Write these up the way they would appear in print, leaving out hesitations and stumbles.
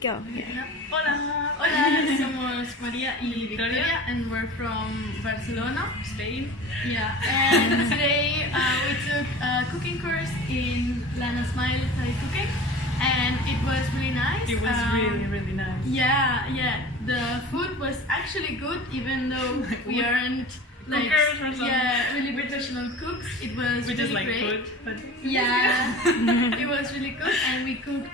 Go. Yeah. Hola. Hola, somos María y Victoria, and we're from Barcelona, Spain. Yeah, and today we took a cooking course in Lanna Smile Thai cooking, and it was really nice. It was really nice. Yeah. The food was actually good, even though we aren't like cookers or something. really professional cooks. It was We just really like great. food, but Yeah, it was really good, and we cooked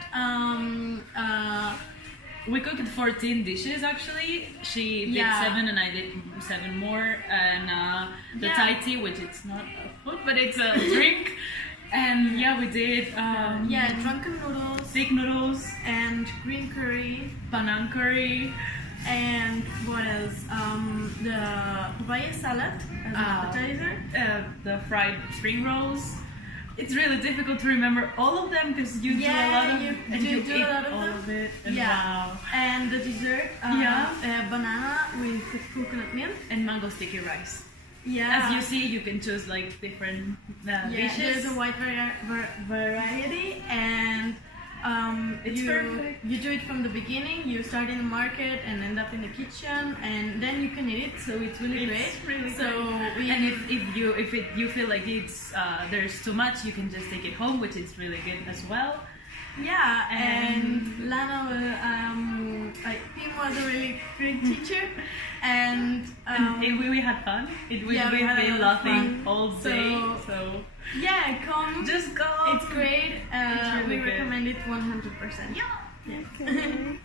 we cooked 14 dishes actually. She did 7 and I did 7 more. And the Thai tea, which it's not a food, but it's a drink. And yeah, we did drunken noodles, thick noodles, and green curry, panang curry, and what else? The papaya salad as an appetizer. the fried spring rolls. It's really difficult to remember all of them because you do a lot of and you do eat a lot of all them. of it. And Yeah. wow. And the dessert, banana with coconut milk. And mango sticky rice. Yeah. As you see, you can choose like different dishes. There's a wide variety, and It's perfect. you do it from the beginning. You start in the market and end up in the kitchen, and then you can eat it. So it's really great. Really So great. And if you feel like it's there's too much, you can just take it home, which is really good as well. Yeah, and Lana, Pim was a really great teacher, and we had fun. We've we had a been lot of laughing fun. all day. So yeah, come. just go. It's great. It's really we good. recommend it 100%. Yeah. Yeah.